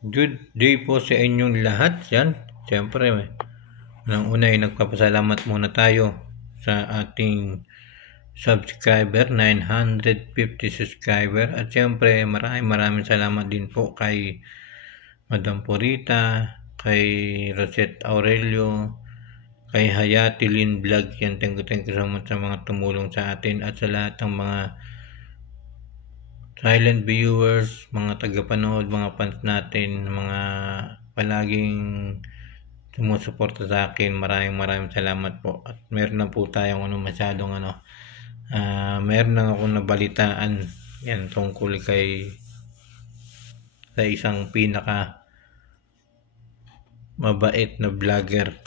Good day po sa inyong lahat. Yan, siyempre, unang-una ay nagpapasalamat muna tayo sa ating subscriber, 950 subscriber. At siyempre, maraming salamat din po kay Madam Purita, kay Rosette Aurelio, kay Hayati Lin Vlog. Yan, thank you so much sa mga tumulong sa atin at sa lahat ng mga silent viewers, mga tagapanood, mga fans natin, mga palaging sumusuporta sa akin. Maraming salamat po. At meron na po tayong meron na akong nabalitaan yan tungkol sa isang pinaka mabait na vlogger,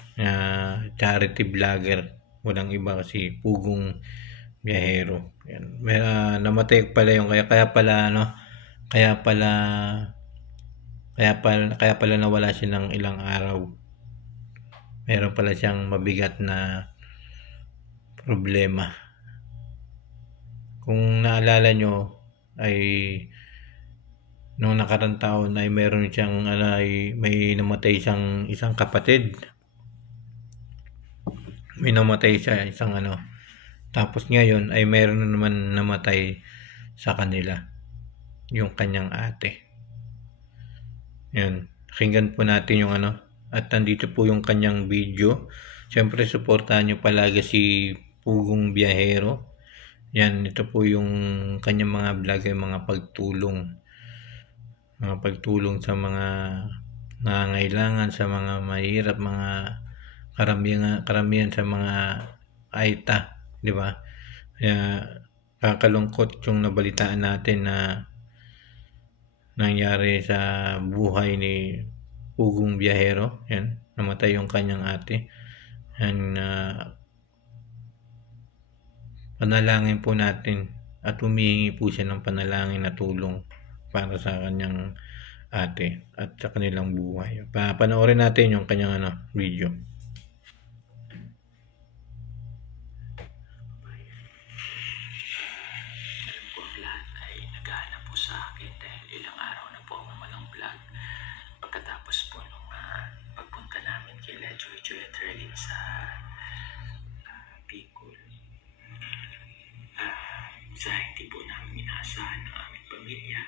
charity vlogger. Walang iba kasi Pugong Biyahero. Yan. Namatay pala yung kaya pala nawala siya ng ilang araw. Meron pala siyang mabigat na problema. Kung naalala nyo ay noong nakarang taon ay meron siyang may namatay siyang isang kapatid. May namatay siya isang tapos ngayon ay meron na naman namatay sa kanila, yung kanyang ate. Yan, pakinggan po natin yung at nandito po yung kanyang video. Siyempre, suportahan nyo palagi si Pugong Biyahero. Yan, ito po yung kanyang mga vlog, yung mga pagtulong. Mga pagtulong sa mga nangangailangan, sa mga mahirap, mga karamihan sa mga aita. Di ba? Kaya kakalungkot yung nabalitaan natin na nangyari sa buhay ni Pugong Biyahero. Yan, namatay yung kanyang ate. Yan, panalangin po natin at humihingi po siya ng panalangin na tulong para sa kanyang ate at sa kanilang buhay. Panoorin natin yung kanyang video. Sa Bicol. Sa hindi po namin inaasahan ng aming pamilya.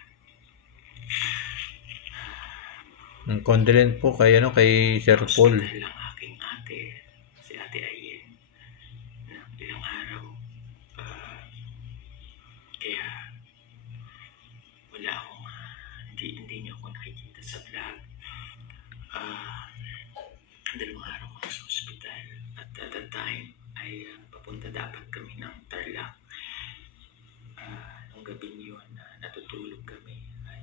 Ang condolence po kay Sir Paul. Ang aking ate, si Ate Ayen, ng ilang araw. Kaya wala akong hindi niyo ako nakikita sa vlog. Dalawang araw ako sa ospital at at that time ay papunta dapat kami ng Tarlac. Nung gabi yun natutulog kami ay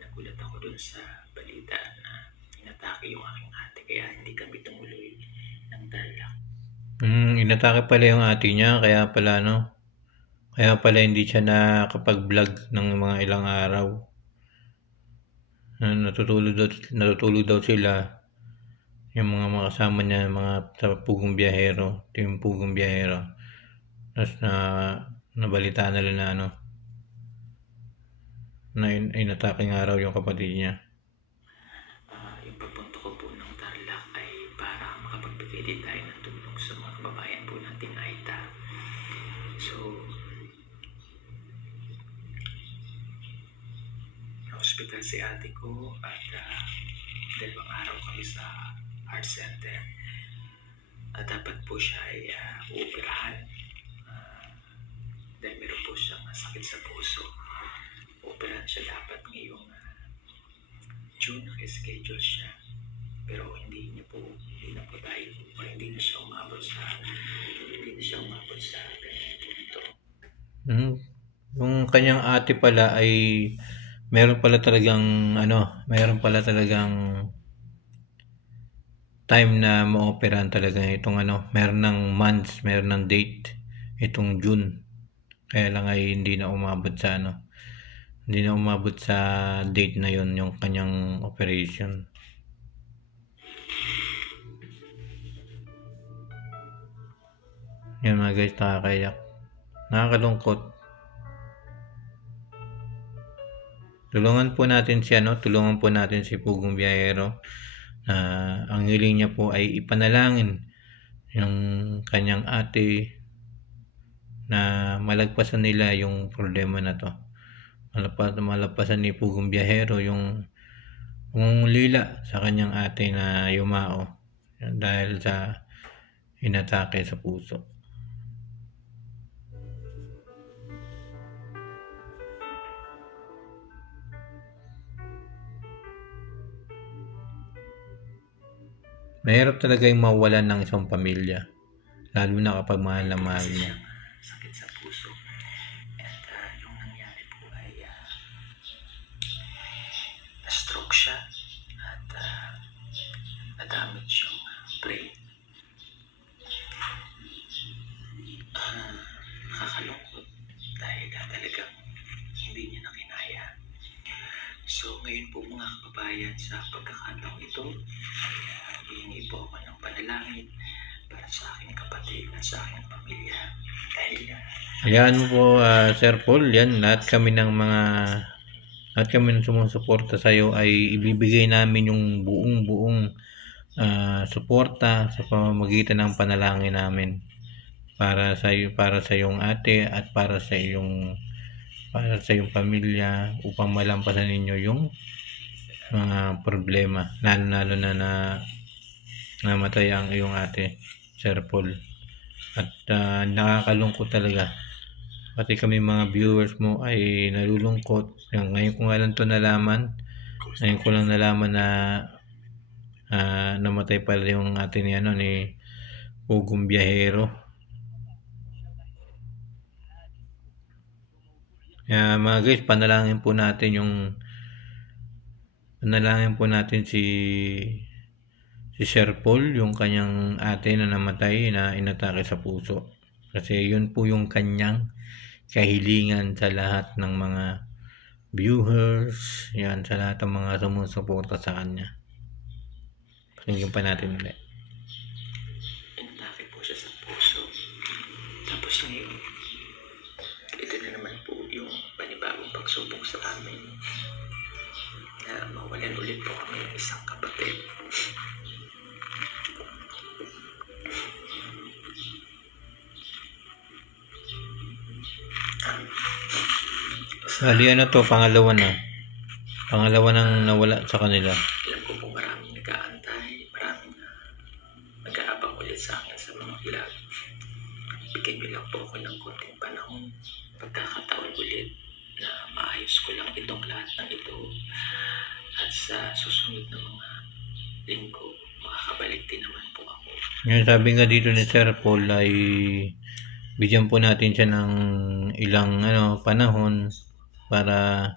nagulat ako dun sa balita na inatake yung aking ate, kaya hindi kami tumuloy ng Tarlac. Inatake pala yung ate niya, kaya pala hindi siya nakapag-vlog ng mga ilang araw. Natutulog daw sila. Yung mga kasama niya, mga sa Pugong Biyahero, team Pugong Biyahero. Tapos nabalita nila na inatake nga raw yung kapatid niya. Yung pagpunta ko po ng Tarlac ay para makapagbigay din tayo ng tulong sa mga kababayan po nating Aita. So, na-hospital si ate ko at dalawang araw kami sa heart center. Dapat po siya ay uoperahan dahil meron po siyang sakit sa puso. Operahan siya dapat ngayong June, naka-schedule siya. Pero hindi na po tayo, hindi na siya umabot sa ganyan punto. Yung kanyang ate pala ay meron pala talagang time na ma-operahan talaga itong meron ng months, meron ng date itong June. Kaya lang ay hindi na umabot sa date na yon yung kanyang operation. Yan mga guys, nakakayak, nakakalungkot. tulungan po natin si Pugong Biyahero na ang hiling niya po ay ipanalangin yung kanyang ate na malagpasan nila yung problema na to. Malagpasan ni Pugong Biyahero yung pangungulila sa kanyang ate na yumao dahil sa inatake sa puso. Mahirap talaga yung mawalan ng isang pamilya, lalo na kapag mahal na mahal niya. Sakit sa puso. And yung nangyari po ay na-stroke siya at na-damage yung brain. Nakakalungkot dahil talagang hindi niya na kinaya. So ngayon po mga kababayan, sa pagkakataong ito ay hihingi po ako ng panalangin para sa aking kapatid at sa aking pamilya. Dahil Hayaan mo po, Sir Paul, yan, lahat kami ng sumusuporta sa iyo ay ibibigay namin yung buong suporta sa pamamagitan ng panalangin namin para sa iyong ate at para sa iyong pamilya upang malampasan ninyo yung mga problema, lalo na namatay ang iyong ate, Sir Paul. At nakakalungkot talaga, pati kami mga viewers mo ay nalulungkot. Ngayon ko lang nalaman na namatay pala yung ate ni Pugong Biyahero. Mga guys, panalangin po natin si Sir Paul, yung kanyang ate na namatay na inatake sa puso. Kasi yun po yung kanyang kahilingan sa lahat ng mga viewers, yan, sa lahat ng mga sumusuporta sa kanya. Pakinggan pa natin ulit. inatake po siya sa puso. Tapos ngayon, ito na naman po yung panibagong pagsubok sa amin na mawalan ulit po kami ng isang kapatid. Bali, pangalawa nang nawala sa kanila. Alam ko po maraming nag-aantay, maraming nag-aabang ulit sa akin sa mga vlog. Bigyan niyo lang po ako ng konting panahon, pagkakataon ulit na maayos ko lang itong lahat ng ito. At sa susunod na mga linggo, makakabalik din naman po ako. Ngayon, sabi nga dito ni Sir Paul ay bigyan po natin siya ng ilang panahon para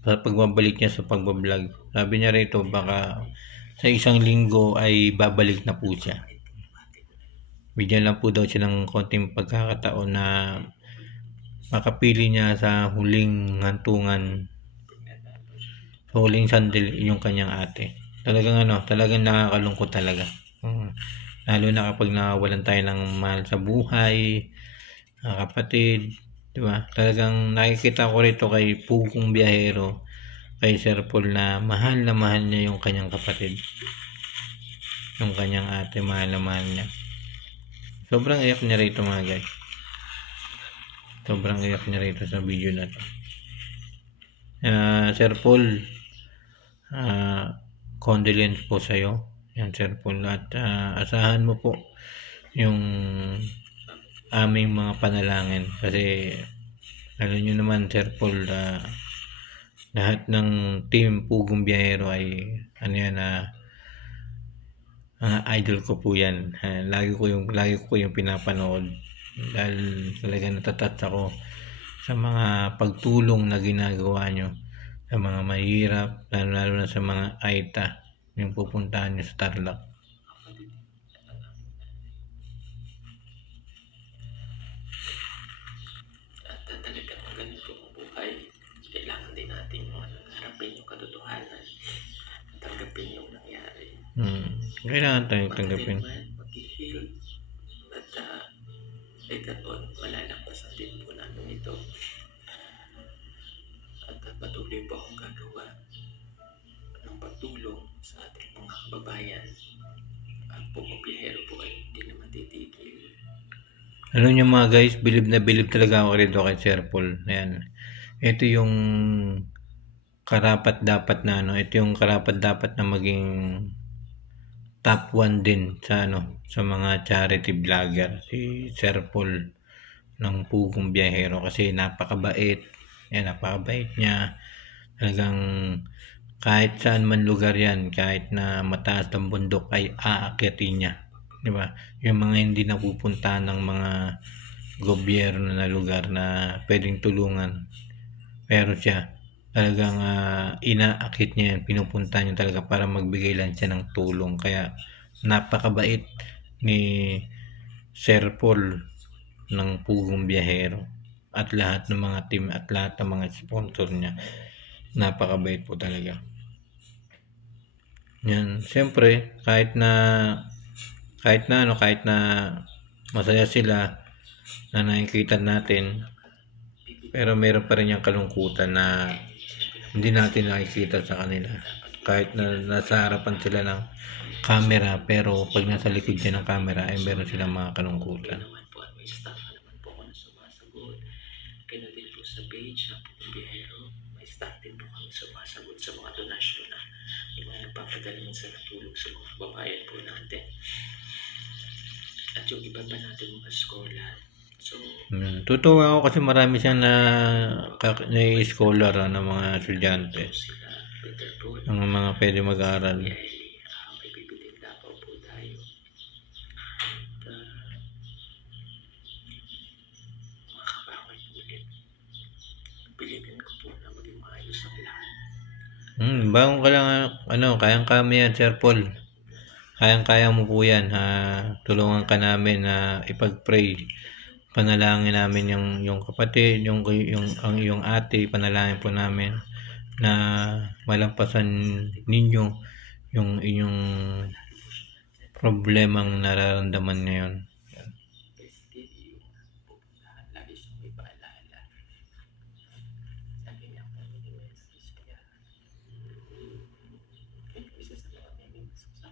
sa pagbabalik niya sa pagbablog. Sabi niya rito baka sa isang linggo ay babalik na po siya. Bigyan lang po daw siya ng konting pagkakataon na makapili niya sa huling hantungan, sa huling sandal yung kanyang ate. Talagang nakakalungkot talaga. Lalo na kapag nawalan tayo ng mahal sa buhay, kapatid, di ba? Talagang nakikita ko rito kay Pugong Biyahero, kay Sir Paul, na mahal niya yung kanyang kapatid. Yung kanyang ate, mahal niya. Sobrang iyak niya rito mga guys. Sobrang iyak niya rito sa video na to. Sir Paul, condolence po sa'yo. Yan, Sir Paul, at asahan mo po yung aming mga panalangin kasi alam nyo naman, Sir Paul, lahat ng team Pugong Biyahero ay mga idol ko po yan. Lagi ko yung pinapanood dahil talaga natatouch ako sa mga pagtulong na ginagawa nyo sa mga mahirap, lalo na sa mga Aita yung pupuntahan nyo sa Tarlac. At talagang ganito ang buhay. Kailangan din natin harapin yung katotohanan at tanggapin yung nangyari. Kailangan tayong tanggapin. Mag-heal at later on, malalampas patuloy po akong gagawa ng pagtulong sa ating mga kababayan. At pumapiyahero po ay hindi naman titigil. Alam niyo mga guys, bilib na bilib talaga ako rito kay Sir Paul. Ayan. Ito yung karapat dapat na ito yung karapat dapat na maging top 1 din sa sa mga charity vlogger, si Sir Paul ng Pugong Biyahero, kasi napakabait. Napakabait niya. Talagang kahit saan man lugar yan, kahit na mataas ng bundok ay aakyatin niya. Di ba? Yung mga hindi napupunta ng mga gobyerno na lugar na pwedeng tulungan, pero siya talagang inaakit niya yan, pinupunta niya talaga para magbigay lang siya ng tulong. Kaya napakabait ni Sir Paul ng Pugong Biyahero at lahat ng mga team at lahat ng mga sponsor niya. Napakabait po talaga. Yan, siyempre kahit na masaya sila na nakikita natin, pero meron pa rin yung kalungkutan na hindi natin nakikita sa kanila. Kahit na nasa harapan sila ng camera, pero pag nasa likod siya ng camera ay meron silang mga kalungkutan. May staff naman po ako na sumasagot. Kaya din po sa page ng Pugong Biyahero, may staff din po kami sumasagot sa mga donasyon na yung mga nagpapadala minsan ng tulong sa mga kababayan po natin. At yung iba pa natin mga scholar. So, tutuwa ako kasi marami siyang na scholar ng mga estudyante, ng mga pwede mag-aaral. may bibitin dapat po tayo. Mga kabawan ulit. Pilitin ko po na maging maayos ang lahat. Bago ka lang, kayang-kami yan, Sir Paul. Kayang-kaya mo po yan. Tulungan ka namin na ipag-pray. Panalangin namin yung kapatid, yung ate, panalangin po namin na malampasan ninyo yung inyong problemang nararamdaman ngayon.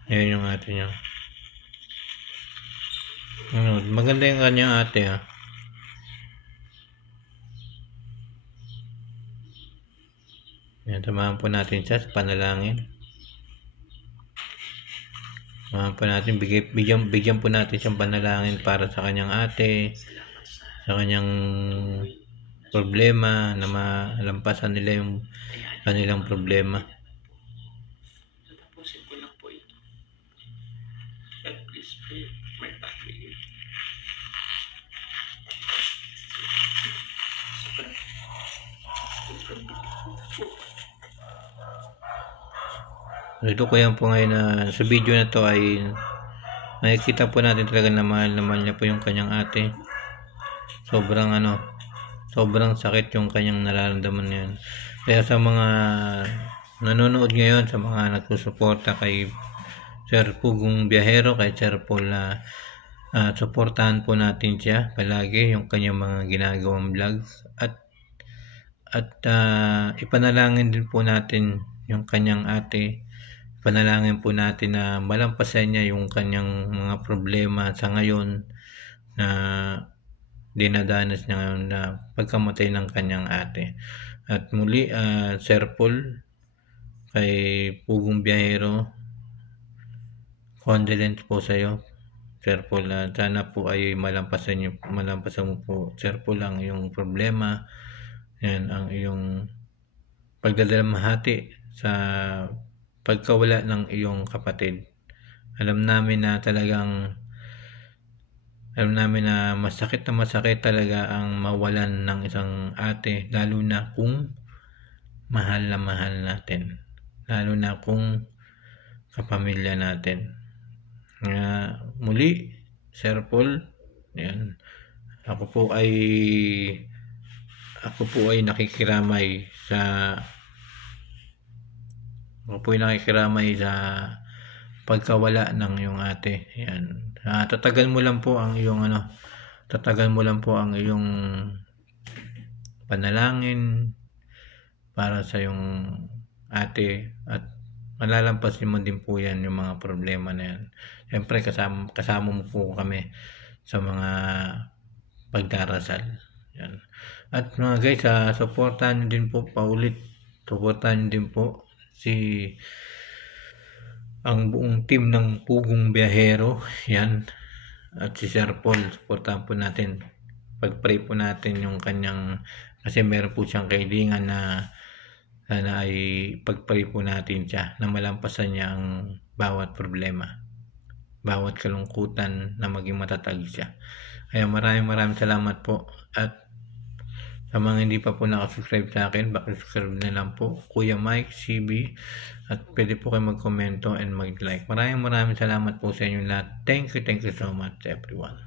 Ayan yung ate niya. Maganda yung kanyang ate Yan, samahan po natin siya sa panalangin. Samahan po natin, bigyan po natin siyang panalangin para sa kanyang ate, sa kanyang problema, na malampasan nila yung kanilang problema. Tatapusin ko lang po ito. God please pray my family. Ito ko yan po ngayon na sa video na to ay nakikita po natin talaga na mahal niya po yung kanyang ate. Sobrang sakit yung kanyang nararamdaman ngayon. Kaya sa mga nanonood ngayon, sa mga nagsusuporta kay Sir Pugong Biyahero, kay Sir Paul, suportahan po natin siya palagi, yung kanyang mga ginagawang vlogs, at ipanalangin din po natin yung kanyang ate. Panalangin po natin na malampasan niya yung kanyang mga problema sa ngayon na dinadanas niya ngayon na pagkamatay ng kanyang ate. At muli, Sir Paul, kay Pugong Biyahero, condolence po sa iyo, Sir Paul. Sana po ay malampasan mo po, Sir Paul, ang iyong problema. Yan, ang iyong pagdadalamhati sa pagkawala ng iyong kapatid. Alam namin na masakit talaga ang mawalan ng isang ate, lalo na kung mahal na mahal natin, lalo na kung kapamilya natin. Muli, Sir Paul, yan, ako po ay nakikiramay sa pagkawala ng iyong ate. Yan. Tatagal mo lang po ang iyong panalangin, para sa yung ate, at malalampasin mo din po yan yung mga problema na yan. Siyempre kasama mo po kami sa mga pagdarasal. Yan. At mga guys, supportahan nyo din po paulit. Supportahan nyo din po ang buong team ng Pugong Biyahero. Yan. At si Sir Paul, supportahan po natin. Pag-pray po natin yung kanyang, kasi meron po siyang kailangan na sana ay pag-pray po natin siya na malampasan niya ang bawat problema, bawat kalungkutan, na maging matatag siya. Kaya maraming salamat po. At sa mga hindi pa po nakasubscribe sa akin, subscribe na lang po, Kuya Mike CB, at pwede po kayo mag-commento and mag-like. Maraming salamat po sa inyo lahat. Thank you so much everyone.